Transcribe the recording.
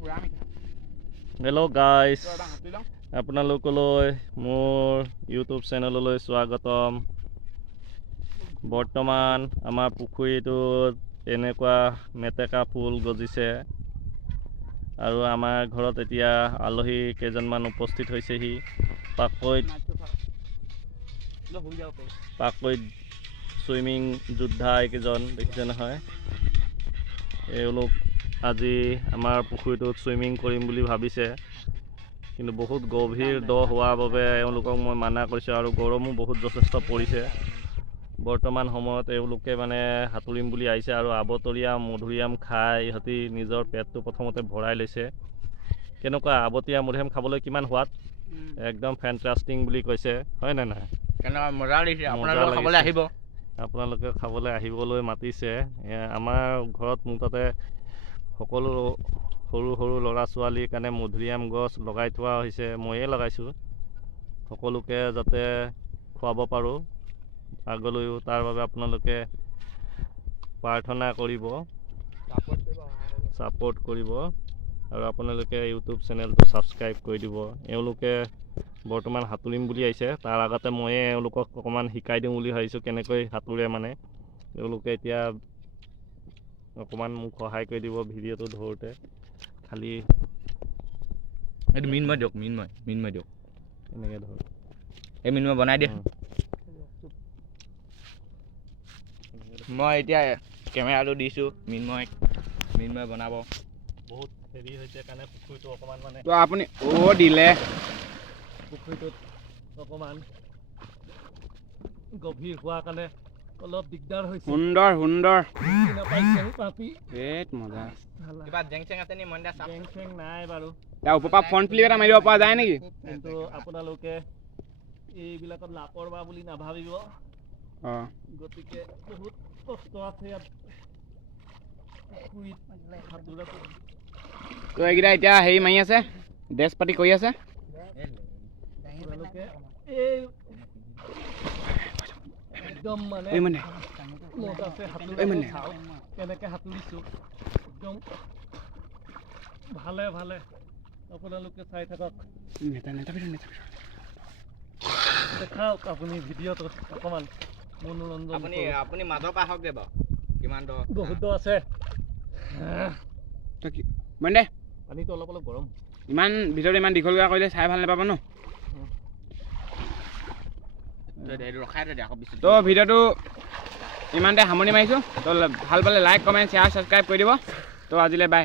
Hello' guys, আপোনালোকলৈ মোৰ YouTube চেনেললৈ স্বাগতম। বৰ্তমান আমাৰ পুখুৰীটোত এনেকুৱা মেটেকা ফুল গজিছে আৰু আমাৰ ঘৰত এতিয়া আলহী কেইজনমান উপস্থিত হৈছেহি। পাকৈত ছুইমিং যোদ্ধা এইকেইজন দেখিছে নহয়। এওঁলোক আজি আমাৰ পুখুৰীটোত ছুইমিং কৰিম বুলি ভাবিছে, কিন্তু বহুত গভীৰ দ হোৱাৰ বাবে এওঁলোকক মই মানা কৰিছোঁ আৰু গৰমো বহুত যথেষ্ট পৰিছে। বৰ্তমান সময়ত এওঁলোকে মানে সাঁতুৰিম বুলি আহিছে আৰু আবতৰীয়া মধুৰিআম খাই ইহঁতি নিজৰ পেটটো প্ৰথমতে ভৰাই লৈছে। কেনেকুৱা আবতৰীয়া মধুৰিআম খাবলৈ কিমান সোৱাদ, একদম ফেণ্টাষ্টিং বুলি কৈছে, হয় নে নহয়? মজা লাগিছে, আপোনালোকে খাবলৈ আহিবলৈ মাতিছে। আমাৰ ঘৰত মোৰ তাতে সকলো সৰু সৰু ল'ৰা ছোৱালীৰ কাৰণে মধুৰিআম গছ লগাই থোৱা হৈছে, ময়ে লগাইছোঁ। সকলোকে যাতে খুৱাব পাৰোঁ আগলৈও, তাৰ বাবে আপোনালোকে প্ৰাৰ্থনা কৰিব, ছাপোৰ্ট কৰিব আৰু আপোনালোকে ইউটিউব চেনেলটো ছাবস্ক্ৰাইব কৰি দিব। এওঁলোকে বৰ্তমান সাঁতুৰিম বুলি আহিছে, তাৰ আগতে ময়ে এওঁলোকক অকণমান শিকাই দিওঁ বুলি ভাবিছোঁ কেনেকৈ সাঁতোৰে মানে। এওঁলোকে এতিয়া অকণমান মোক সহায় কৰি দিব ভিডিঅ'টো ধৰোঁতে। খালি এইটো মিনময় দিয়ক, মিনময় দিয়ক, এনেকৈ ধৰ, এই মিনময় বনাই দিয়ে। মই এতিয়া কেমেৰাটো দিছোঁ মিনময় বনাব। বহুত হেৰি হৈছে কাৰণে পুখুৰীটো অকণমান মানে তো আপুনি দিলে পুখুৰীটোত অকণমান গভীৰ হোৱাৰ কাৰণে অলপ দিগদাৰ হৈছে। সুন্দৰ কিবা জেং চেং আছে নি? জেং চেং নাই বাৰু। তাৰ ওপৰৰ পৰা ফ্ৰণ্ট ফ্লিপ এটা মাৰিব পৰা যায় নেকি? কিন্তু আপোনালোকে এইবিলাকত লাপৰৱাহ বুলি নাভাবিব। গতিকে বহুত কষ্ট আছে ইয়াত পুখুৰীত সাঁতোৰাটো। তো এইকেইটা এতিয়া হেৰি মাৰি আছে, ড্ৰেছ পাতি কৰি আছে। আপোনালোকে এই একদম মানে মজা আছে সাঁতোৰ চাওক কেনেকৈ সাঁতুৰিছোঁ, একদম ভালে ভালে আপোনালোকে চাই থাকক। দেখাওক আপুনি ভিডিঅ'টো অকণমান মনোৰঞ্জন। আপুনি মাজৰ পৰা আহক দে বাৰু, কিমান দ বহুত আছে মানে পানীটো অলপ অলপ গৰম। ইমান ভিতৰত ইমান দীঘলীয়া কৰিলে চাই ভাল নাপাব ন। তো ভিডিঅ'টো ইমানতে সামৰণি মাৰিছোঁ। তো ভাল পালে লাইক কমেণ্ট শ্বেয়াৰ ছাবস্ক্ৰাইব কৰি দিব। তো আজিলৈ বাই।